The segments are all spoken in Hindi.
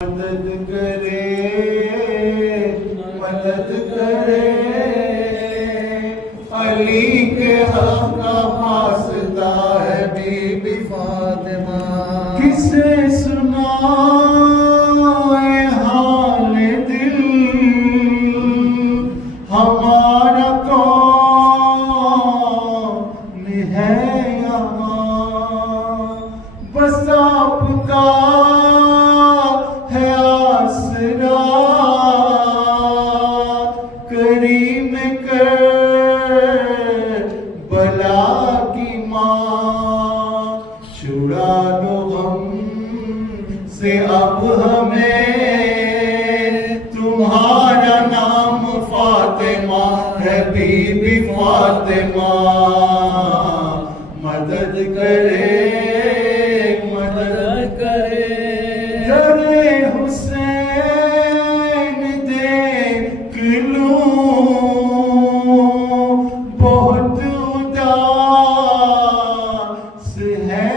मदद करे, मदद करे, अली के हक का वास्ता है बीबी फातिमा। किसे सुनाए हाल दिल, हमारा कौन है यहाँ, बस आपका है आसरा, करीम कर बला की माँ। छुड़ा लो गम से अब हमें, तुम्हारा नाम फातिमा है बीबी फातिमा। मदद करे, मदद करे, दरे हुसैन देख लूं, बहुत उदास है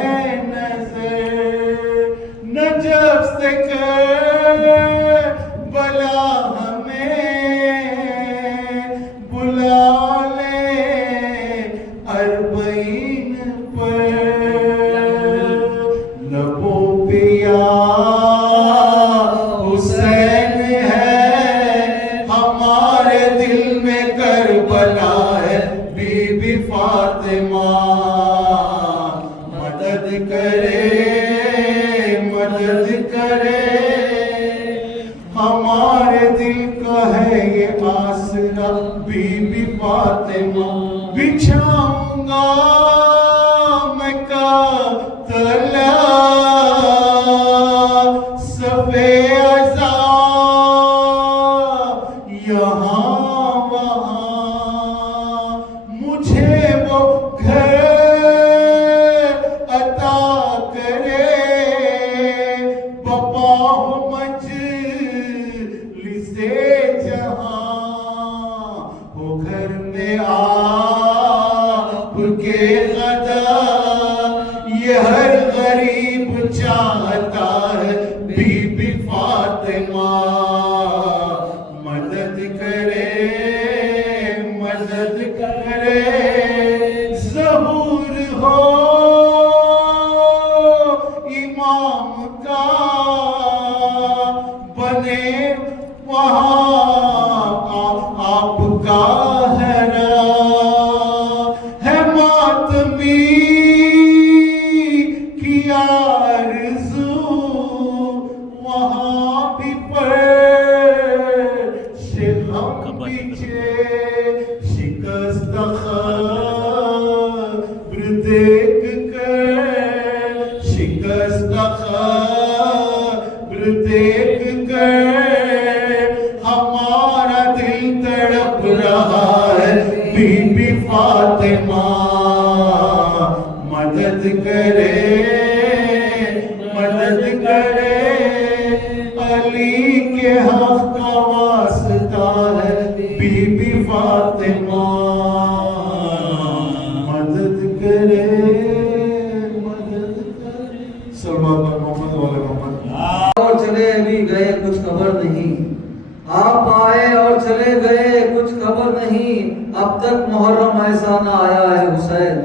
नजर, नजफ से कर बला हमें, बुला ले अरबईन पर, लबों पे या हुसैन है, हमारे दिल में करबला है बीबी फातिमा। मदद करे, मदद करे, हमारे दिल का है ये आसरा बीबी फातिमा। बिछाऊंगा मैं का तला सफे अज़ा, यहाँ वहाँ मुझे वो घर अता करे, बपा हो मजलिसे जहाँ, हो घर में आपके गदा, ये हर गरीब चाहता है बीबी फातिमा। मदद करे, मदद करे, ज़हूर हो इमाम का, बने वहाँ आपका हरा, है मातमी की आरज़ू, वहाँ भी पर से हम पीछे, शिकस्त खब्र देख कर, शिकस्त खब्र देख कर, हमारा दिल तड़प रहा है बीबी फातिमा। मदद करे, मदद करे, अली के हक का वास्ता है बीबी फातिमा। मदद करे, मदद करे, सल्लल्लाहु मोहम्मद वाले मोहम्मद। और चले भी गए कुछ खबर नहीं, आप आए और चले गए कुछ खबर नहीं, अब तक मुहर्रम ऐसा ना आया है हुसैन,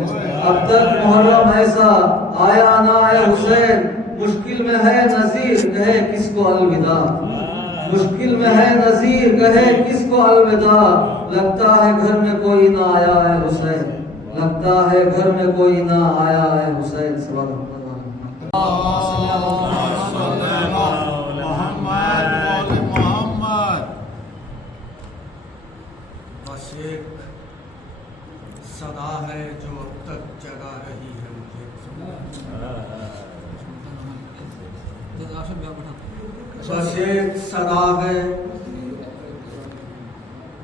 अब तक मुहर्रम ऐसा आया ना है हुसैन। मुश्किल में है नज़ीर कहे किसको अलविदा, मुश्किल में है नज़ीर कहे किसको अलविदा, लगता है घर में कोई ना आया है हुसैन, लगता है घर में कोई ना आया है हुसैन। बस एक सदा है जो अब तक जगा रही है मुझे, बस एक सदा है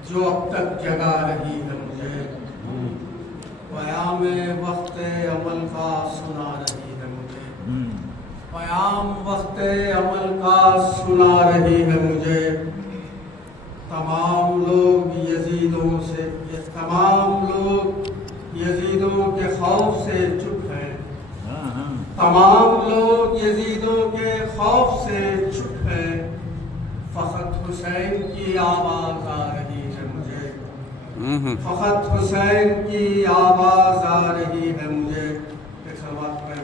जो अब तक जगा रही है मुझे, क़याम वक्त अमल का सुना रही है मुझे, क़याम वक्त अमल का सुना रही है मुझे। तमाम लोग यजीदों से, तमाम लोग यजीदों के खौफ से चुप हैं, तमाम लोग यजीदों के खौफ से चुप हैं। हुसैन की आवाज आ रही है मुझे, फकत हुसैन की आवाज आ रही है मुझे। एक सलवात पे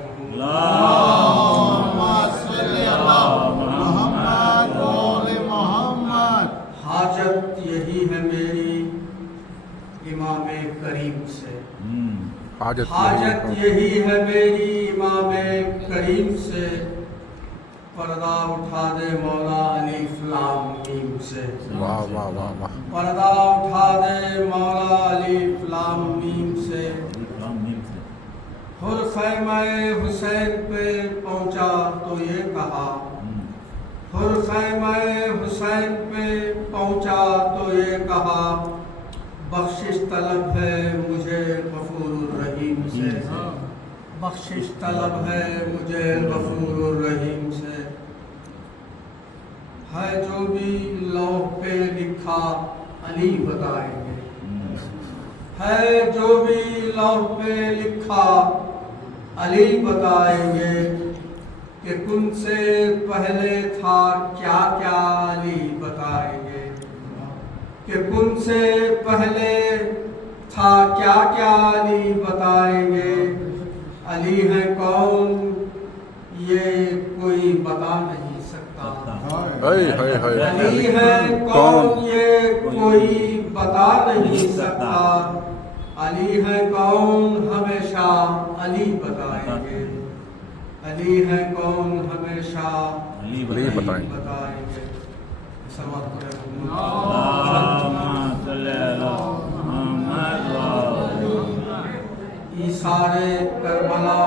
हाजत यही है मेरी इमाम करीम से, हाजत यही है मेरी इमाम करीम से, पर्दा उठा दे मौला अलिफ लाम मीम से। वाह वाह वाह वाह। पर्दा उठा दे मौला अलिफ लाम मीम से। हुर खैमा हुसैन पे पहुंचा तो ये कहा, हुर खैमा हुसैन पे पहुंचा तो ये कहा, बख्शिश तलब है मुझे गफूरुर रहीम से, बख्शिश तलब है मुझे गफूरुर रहीम से। है जो भी लौह पे लिखा अली बताएंगे, है जो भी लौह पे लिखा अली बताएंगे, कि कुन से पहले था क्या क्या अली बताएंगे, कि कुन से पहले था क्या क्या अली बताएंगे। अली है कौन ये कोई बता नहीं सकता, अली है कौन ये कोई बता नहीं सकता। अली है कौन हमेशा अली बताएंगे, अली है कौन हमेशा अली बताएंगे। सारे करबला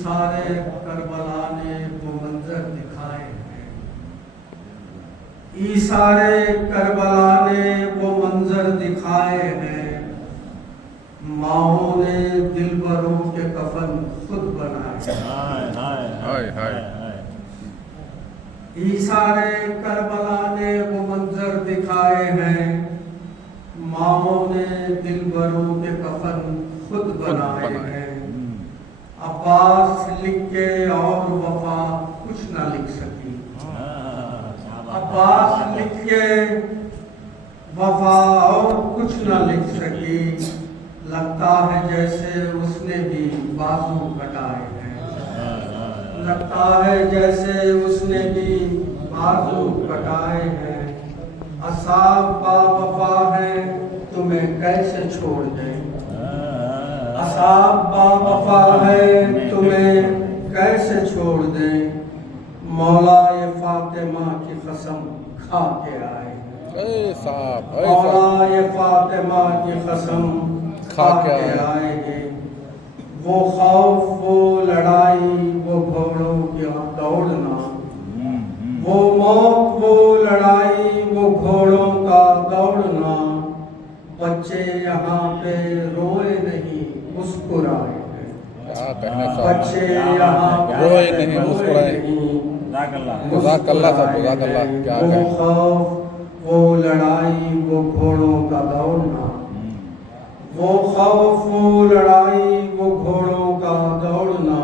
सारे करबला ने वो मंजर दिखाए हैं, सारे करबला ने वो मंजर दिखाए हैं। माओ ने दिलबरों के कफन खुद बनाए, सारे करबला ने वो मंजर दिखाए हैं। माओ ने दिलबरों के कफन खुद बनाए हैं। अब्बास लिख के और वफा कुछ ना लिख सकी, अब्बास लिख के वफा और कुछ ना लिख सकी। लगता है जैसे उसने भी बाजू कटाए हैं, लगता है जैसे उसने भी बाजू कटाए हैं। असाब बावफा है तुम्हें कैसे छोड़ दें, असाब बावफा है तुम्हें कैसे छोड़ दें। मौला ये फातिमा की कसम खा के आए, मौला ये फातिमा की कसम खा के आए हैं। वो खौफ वो लड़ाई वो घोड़ों की दौड़ना, वो मौत वो लड़ाई वो घोड़ों का दौड़ना। बच्चे यहाँ पे रोए नहीं मुस्कुराए हैं, बच्चे यहाँ रोए नहीं मुस्कुराए। क्या वो खौफ वो लड़ाई वो घोड़ों का दौड़ना, वो खौफ वो लड़ाई वो घोड़ों का दौड़ना।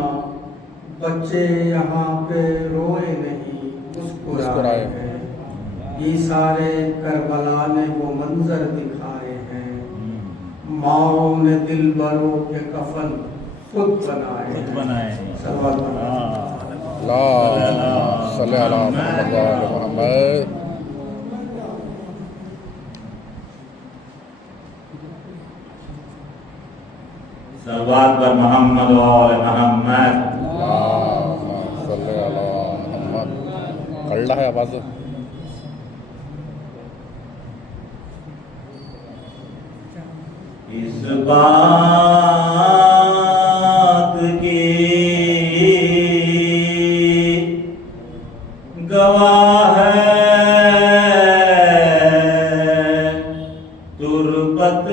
बच्चे यहाँ पे रोए नहीं मुस्कुराए हैं। ये सारे करबला ने वो मंजर दिखाए हैं। माओ ने दिलबरों के कफन खुद बनाए हैं। मोहम्मद। सल्लल्लाहु अलैहि मोहम्मद और मोहम्मद। कल्ला है आवाज। इस बात की गवाह है तुरबत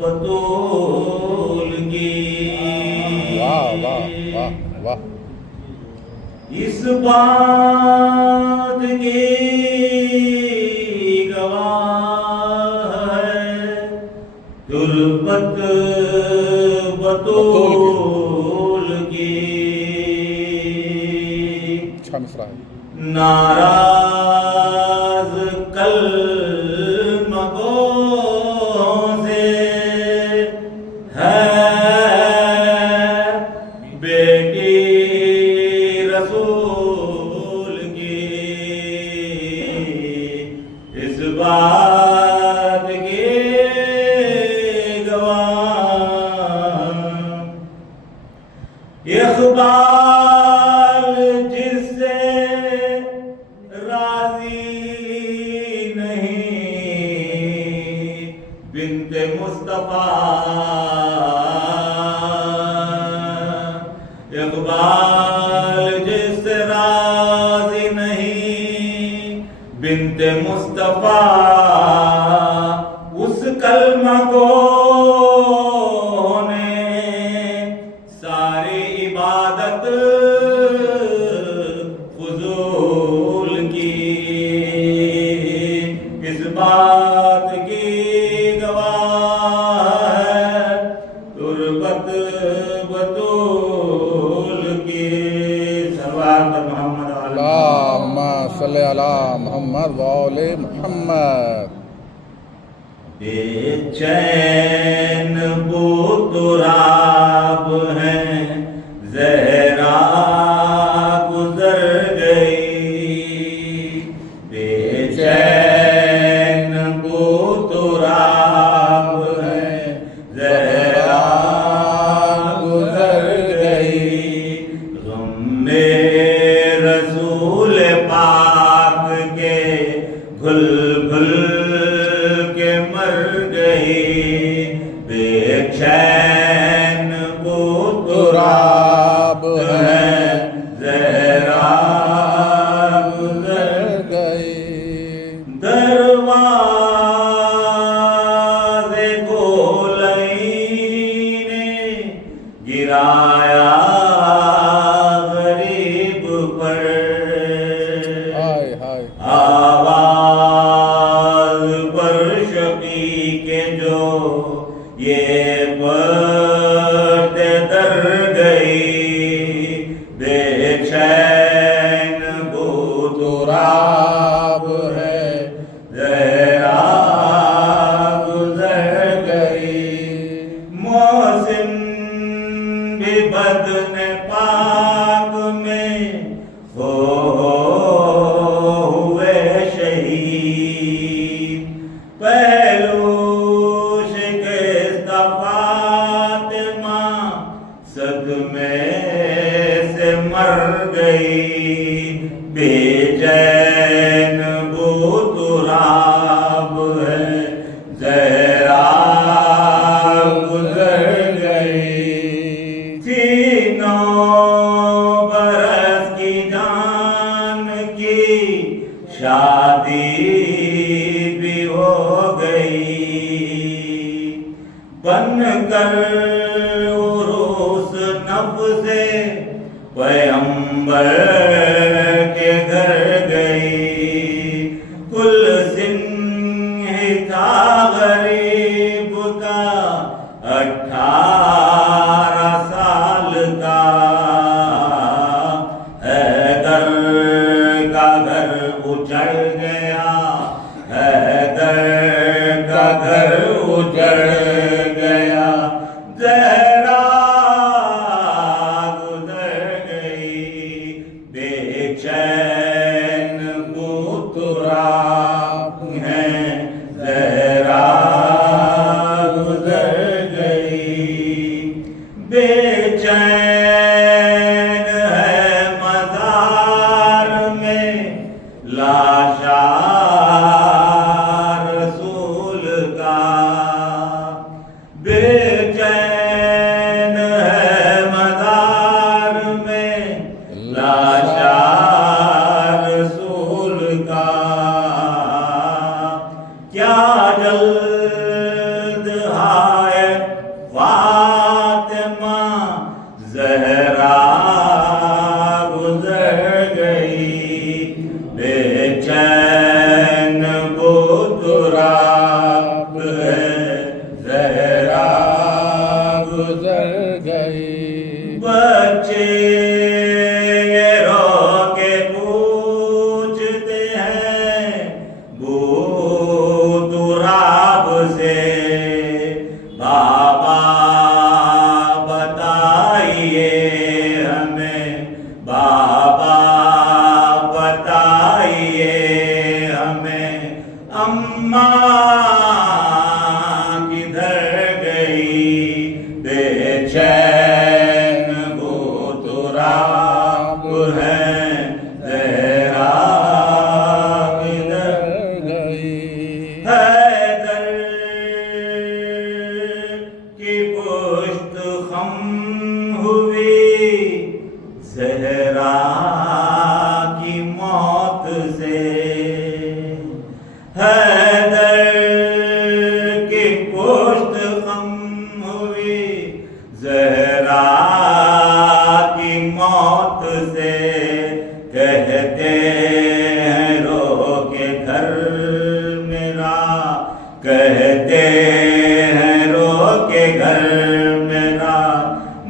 बतूल की। वाह वाह वाह वाह। इस बात की अच्छा मिसरा है। नाराज कलमगों से है बेटी रसूल की, इस बात की गवाह इक़बाल जिससे राज़ी नहीं, बिन्ते मुस्तफ़ा इक़बाल जिससे राज़ी नहीं, बिन्ते मुस्तफ़ा उस कलमगो ने सारी इबादत फुजूल की, इस बात की गवाह है तुरबत बतूल की। सल्लल्लाहु मोहम्मद अल्लाहुम्मा सल्ली अला मोहम्मद व आले मोहम्मद। बेचैन बुतुराब हैं, ज़हरा गुज़र गई, बेचैन बुतुराब हैं, ज़हरा गुज़र गई, गम में रसूल पाक के घुल घुल के मर गई, बेचैन बुतुराब है, ज़हरा गुज़र गई दरवाज़े को लईने गिराया गरीब पर, हाय हाय आवाज़ पर शकी के जो ये पर्दे दर गई, बेचैन बुतुराब है, ज़हरा गुज़र गई, मोहसिन भी बदन पाक में हुए शहीद, पहलू शिकस्त फातिमा सदमे से मर गई, बेचैन बुतुराब है, ज़हरा गुज़र गई, थी 9 बरस की जान की शादी भी हो गई, बनकर उरूस नफ्से पैगंबर के घर गई, कुल सिंह था गरीब का 18 साल का, हैदर का घर उजड़ गया, हैदर का घर उजड़ गया, ज़हरा गुज़र गई, बेचैन बुतुराब हैं, ज़हरा गुज़र गई, बेचैन है मज़ार में लाशा रसूल का, बेचैन है मज़ार में लाशा रसूल का, कहते हैं रो के घर मेरा, कहते हैं रो के घर मेरा,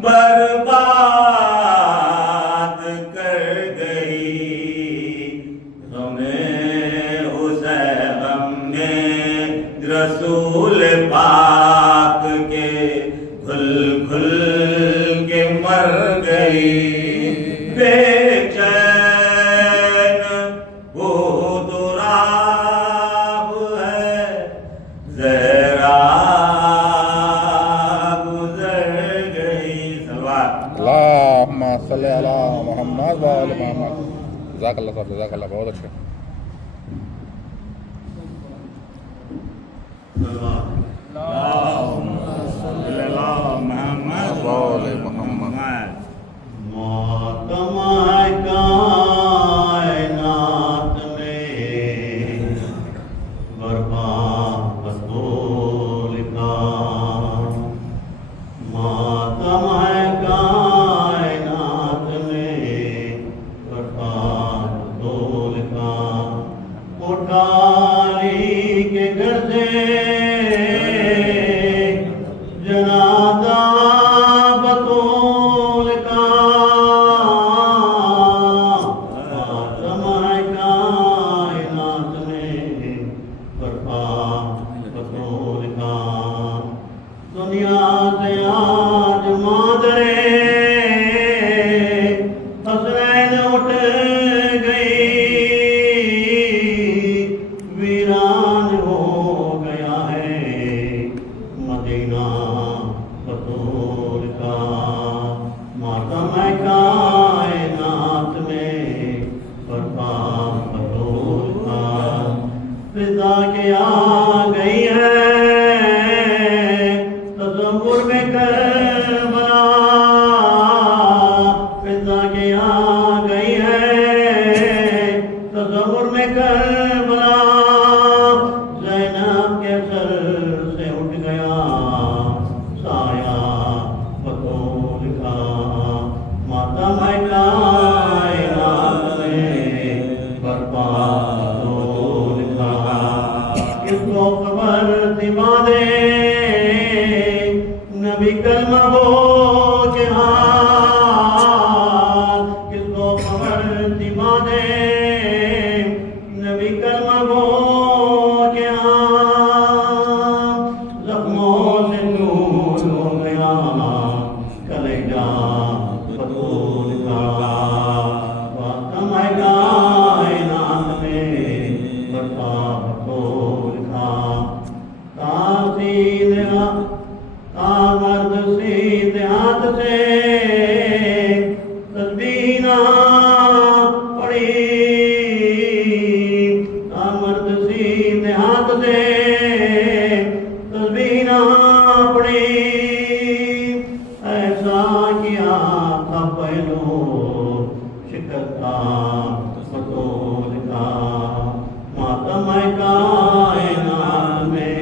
बर्बाद कर गई हमें हुसैन, हमने रसूल पाक के घुल घुल के मर गई। बेचैन वो दुराब है, जहरा गुजर गई। सलवार अल्लाहुम्मा सल्ली अला मोहम्मद व आले मोहम्मद। जज़ाकल्लाह साहब, जज़ाकल्लाह, बहुत अच्छे। मातम है कायनात में बर्बाद बतौल का, मातम है कायनात में बर्बाद बतौल का। उठारी के घर से जनादा बतौल का, मातम है कायनात में बर्बाद बतौल का। दुनिया से आज मादरे हसनैन उठ गई, वीरान हो गया है मदीना बतौल का। मातम है कायनात में बर्बाद बतौल का। फिजा के आ गई है तसव्वुर में करबला, फिजा के आ गई है तसव्वुर में करबला। ज़ैनब के सर से उठ गया साया बतौल का। मातम है कायनात में बर्बाद बतौल का। किसको खबर दिवा दे नबी कलमा वो के हाल, किसको खबर दिवा दे नबी कलमा वो के हाल। जख्मों से नूर हो गया कलेजा बतौल का। मातम है कायनात में बर्बाद बतौल का। मर्द सीधे हाथ से तस्बीह ना पड़ी, मर्द सीधे हाथ से तस्बीह ना पड़ी। ऐसा किया था पहलू शिकस्ता बतौल का। मातम है कायनात में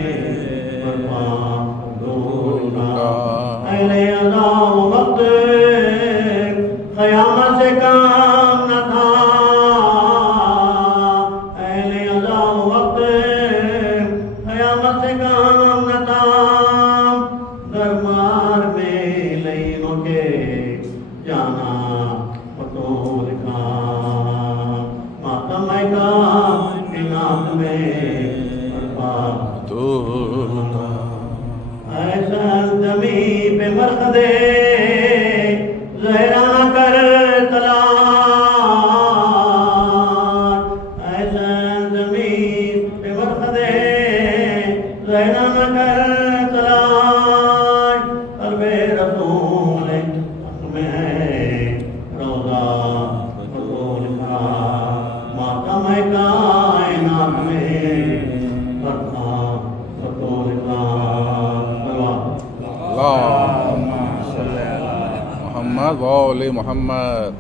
बर्बाद बतौल का। अहले अज़ा वक्त क़यामत से काम न था, अहले अज़ा वक्त क़यामत से काम न था। दरबार में लईनों के जाना बतौल का। मातम है कायनात में बर्बाद बतौल का। ऐसा जमी पे मरकदे ज़हरा कर तलाश, ऐसा जमी पे मरकदे ज़हरा कर तलाश। कल्बे रसूल में है रोज़ा बतौल का। मातम है कायनात में बर्बाद बतौल का। अल्लाहुम्मा सल्ली अला मोहम्मद व आले मोहम्मद।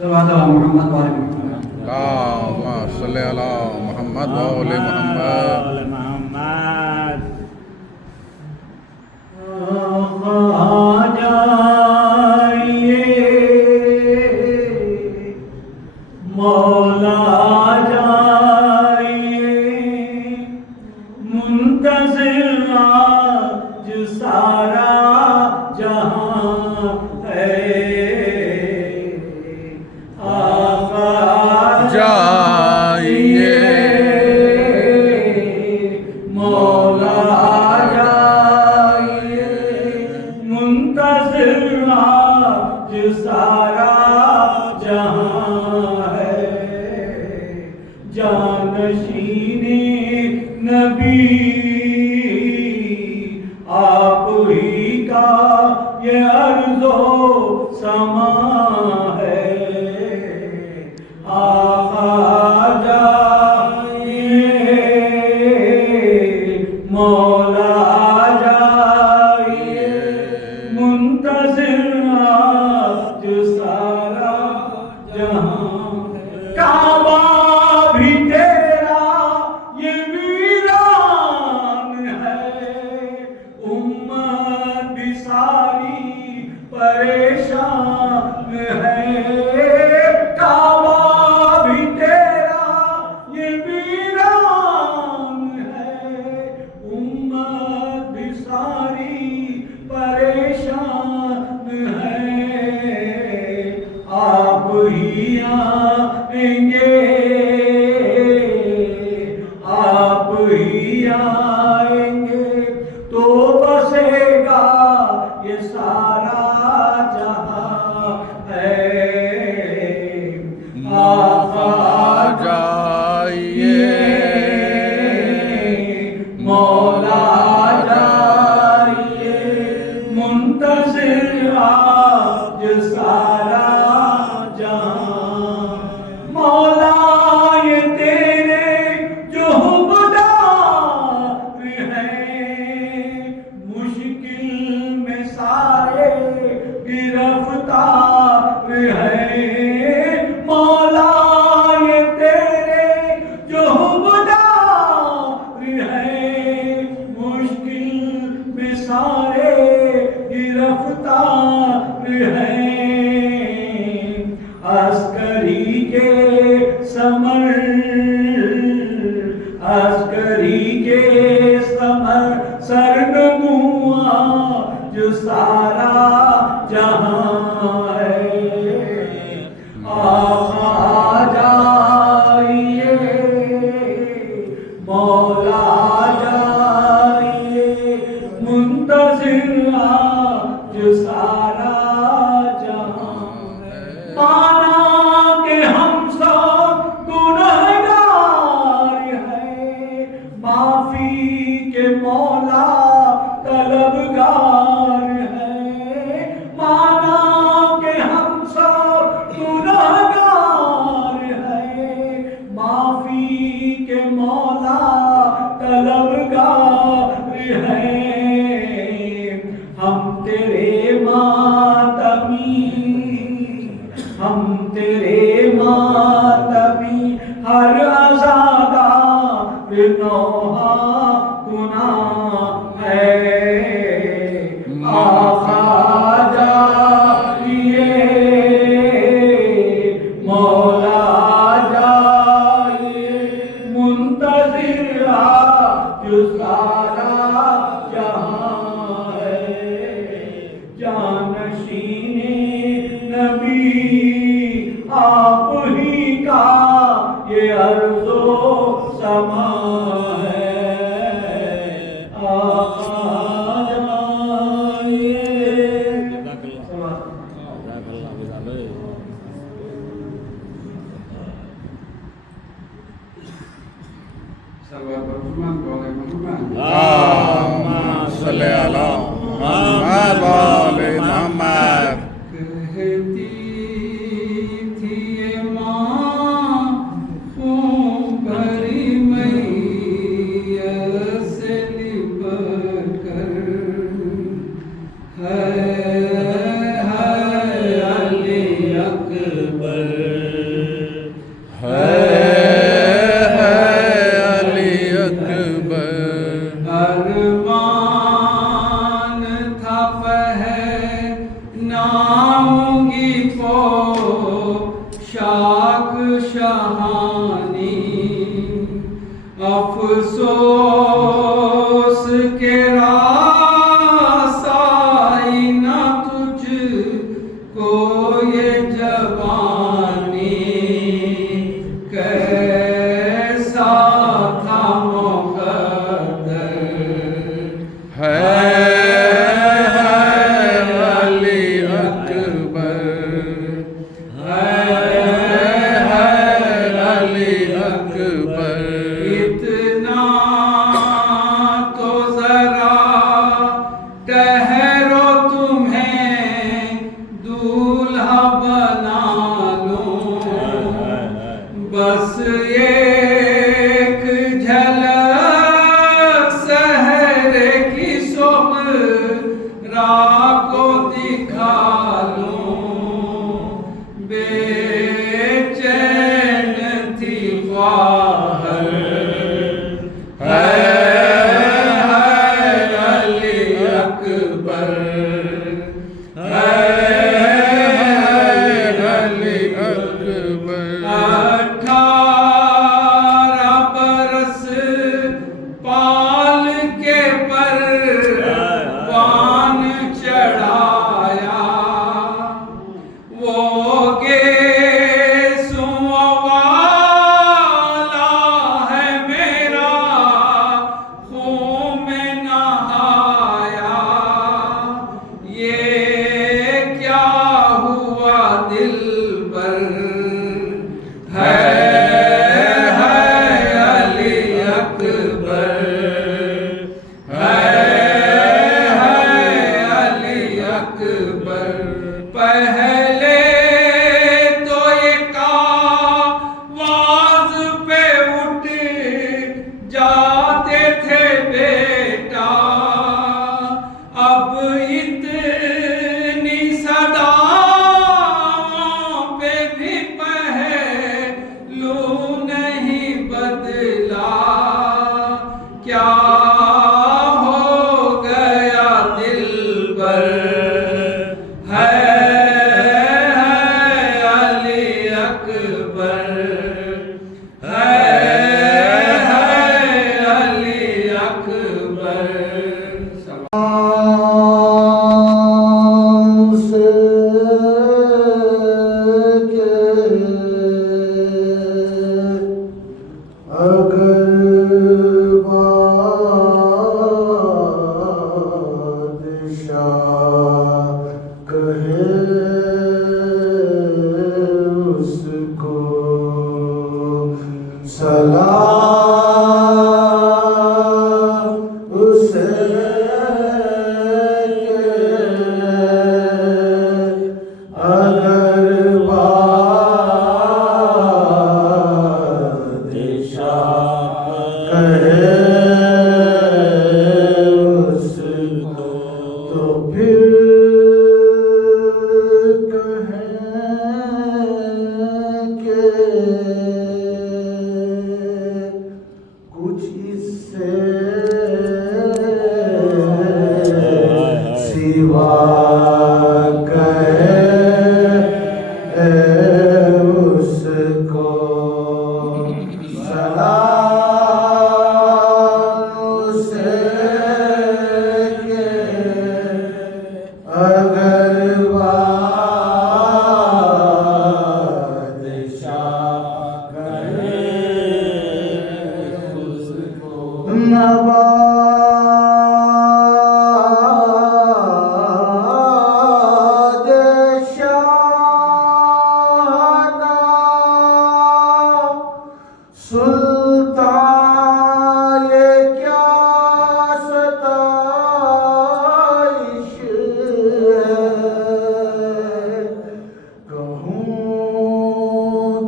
मोहम्मद वाले मोहम्मद। अल्लाहुम्मा सल्ली अला मोहम्मद व आले मोहम्मद। मोहम्मद मौला जाइए मुंतज़िर आज सारा जहां है आका जाइए मौला जाइए मुंतज़िर आज सारा जहां है जानशीने नबी आप ही का ये अर्ज़ो समा है आका जाइए मौला जाइए मुंतज़िर आज सारा जहां काबा भी तेरा ये वीरान है उम्मत भी सारी परेशान है काबा भी तेरा ये वीरान है उम्मत भी सारी परेशान है आप ही आएंगे आप ही आएंगे तो बसेगा ये सारा जहां है आका जाइए मौला जाइए मुंतज़िर आज सारा जहां मौला ये तेरे जो हुक्मदार हैं मुश्किल में सारे गिरफ्तार हैं मौला ये तेरे जो हुक्मदार हैं मुश्किल में सारे गिरफ्तार हैं अस्करी के समर सरगुआ जो सारा जहां है आका जाइए मौला जाइए मुंतज़िर आज सारा जहां माना के हम सब गुनहगार हैं माफी के मौला तलबगार हैं माना के हम सब गुनहगार हैं माफी के मौला तलबगार हैं हम तेरे मातमी हर आजादा नौहा गुनाह है आका जाइए मौला जाइए मुंतज़िर आज सारा जहां है जानशीने नबी आप ही का ये अर्ज़ो समा है आका जाइए अल्लाहुम्मा सल्ली अला मोहम्मद व आले मोहम्मद। कहती थी ये माँ खूब भरी मैया से लिपट कर है अली अकबर अली अकबर अरमान था पहनाऊंगी पोशाक शहानी, अफसोस के रासाई न तुझको ये जवानी, कैसा था मुक़द्दर अली अकबर अली अकबर इतना तो जरा ठहरो, तुम्हें दूल्हा बना लूं, बस एक झलक सहरे की सुहरा को दिखा लूं, बेचैन थी ख्वाहिश अली अकबर अली अकबर 18 बरस पाल के परवान चढ़ाया, वो गेसुआ वाला है मेरा, खून में नहाया, ये क्या हुआ दिलबर है अली अकबर अली अकबर। पहले तो ये कावाज़ पे उठ जाते थे बेटा, अब इतनी सदाओं पे भी पहलू नहीं बदला, क्या हो गया दिलबर है अली अकबर अली अकबर। सलाम उसे अगर बादशाह कहे उसको, तो फिर कहें के कुछ इससे सिवा कहे उसको सलाम उसे के अगर बादशाह कहे उसको सुल्तान ये क्या सताइश है, कहूँ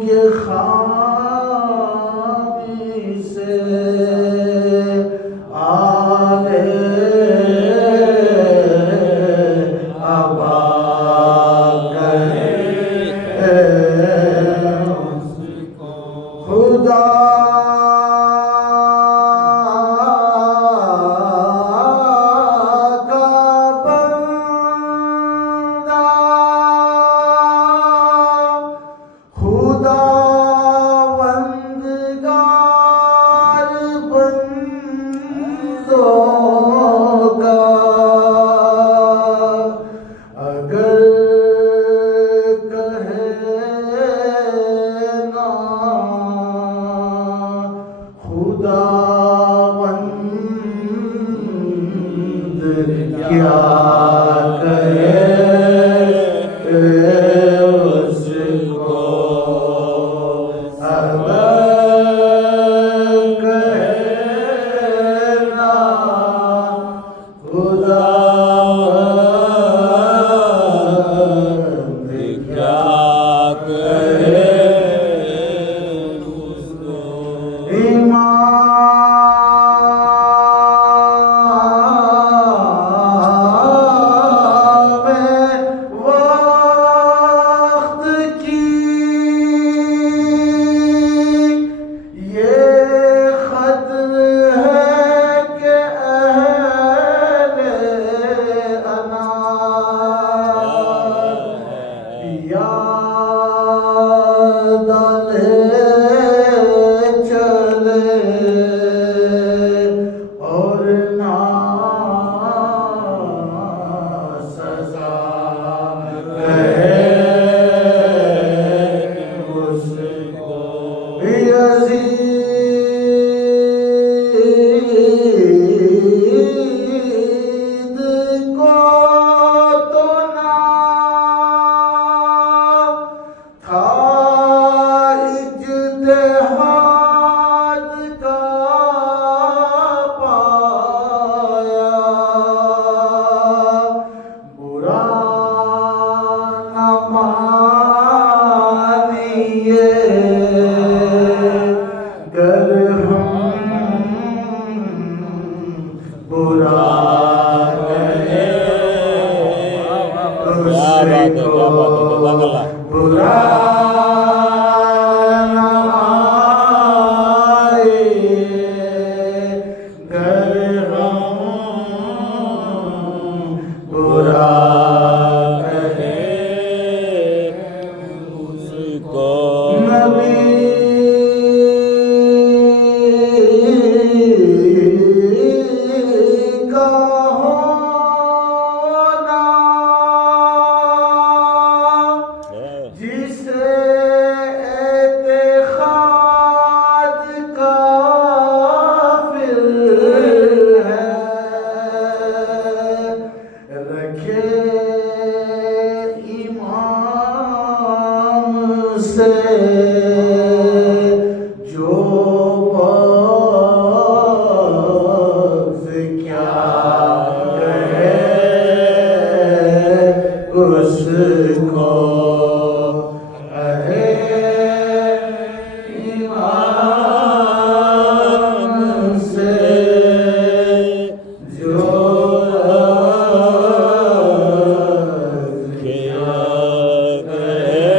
कि खामी से आले अबा कहे डाले चले और ना सजा है उसको यजीद को तो ना था इज्तिहाद का पाया बुरा न मानिए गर हम बुरा कहे उसको बुरा न मानिए गर हम बुरा कहे नबी का होना जिसे एतेखाद काफिल है रखे इमाम से जो वक्त क्या कहे उसको अहे इमाम से जो वक्त क्या कहे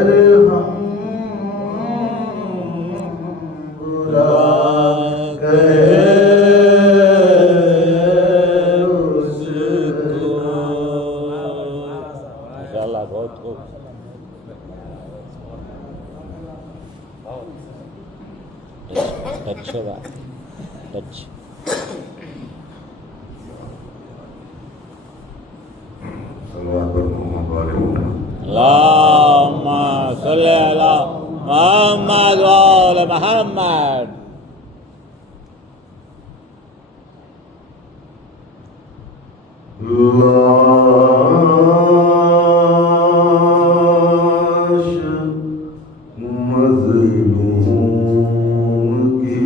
अगर हम बुरा कहे उसको, माशाल्लाह बहुत खूब अच्छा बात अच्छा अल्लाहुम्मा सल्ली अला मुहम्मद व आले मुहम्मद लाश मज़लूम की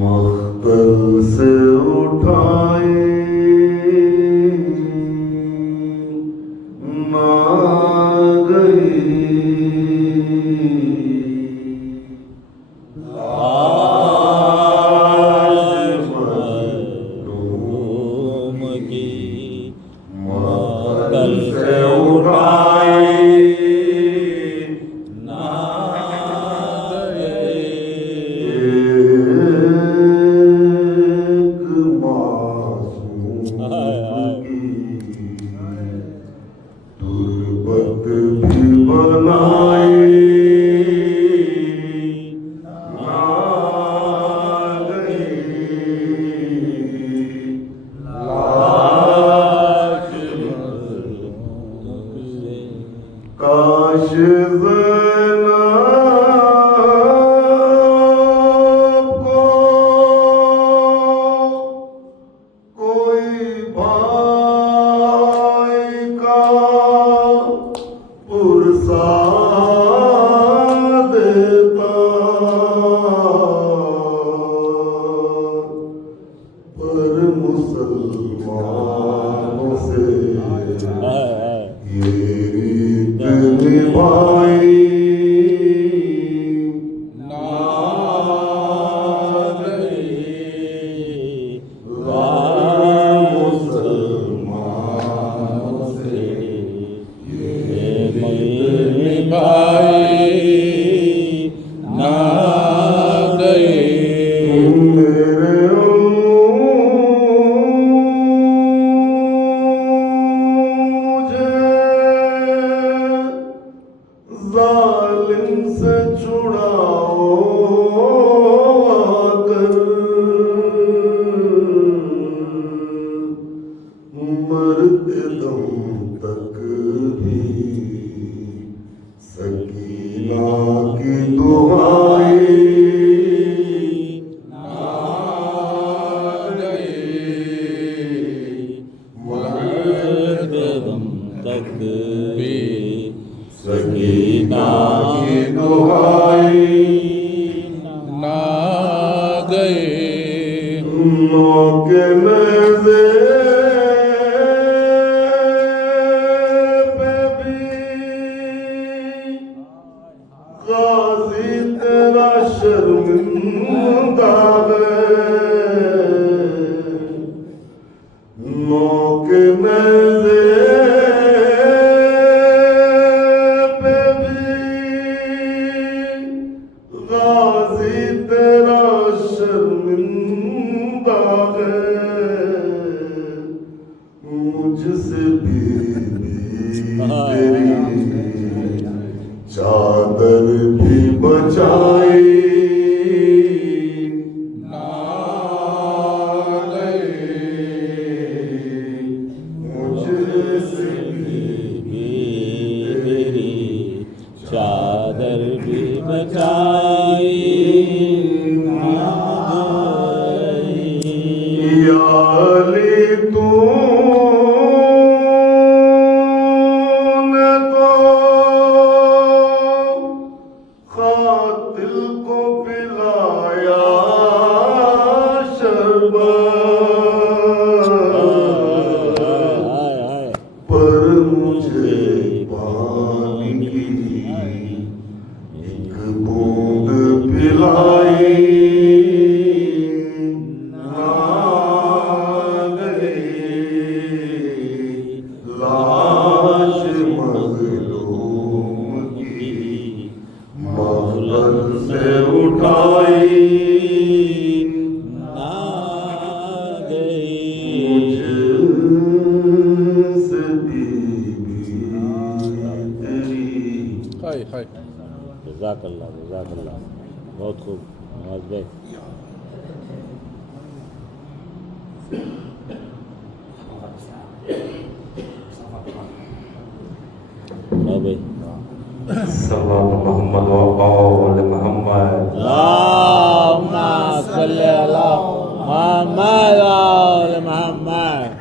मख्तल से उठाए ना गई, मज़लूम की मख्तल से उठाए ना एक मासूम की तुर्बत भी बनाई ना गई, लाश काश ज़ैनब को कोई भाई का पुरसा देता, पर मुसलमानों से ये रीत निभाई ना गई, मुसलमानों से ये रीत निभाई ना गई मेरे जालिम से छुड़ाओ आकर, मरते दम तक भी सकीना की दुआई ना गई, मरते दम तक भी सकीना की दुआई ना गए मौके नज़े पे भी गाज़ी तेरा शर्मिंदा है, मौके नज़े पे भी गाज़ी तेरा शर्मिंदा है, मुझसे भी तेरी चादर भी बचाई ना गई, मुझसे मेरी चादर भी बचाई ना गई। याली तूने तो कातिल को पिलाया शरबत, पर मुझे पानी की एक बूंद हाय हाय जज़ाकल्लाह बहुत खूब नवाज भाई हाँ भाई सल्लल्लाहु मोहम्मद व आल मोहम्मद अल्लाहुम्मा सल्ली अला मुहम्मद व आल मुहम्मद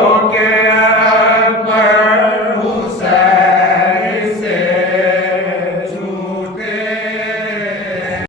Okay.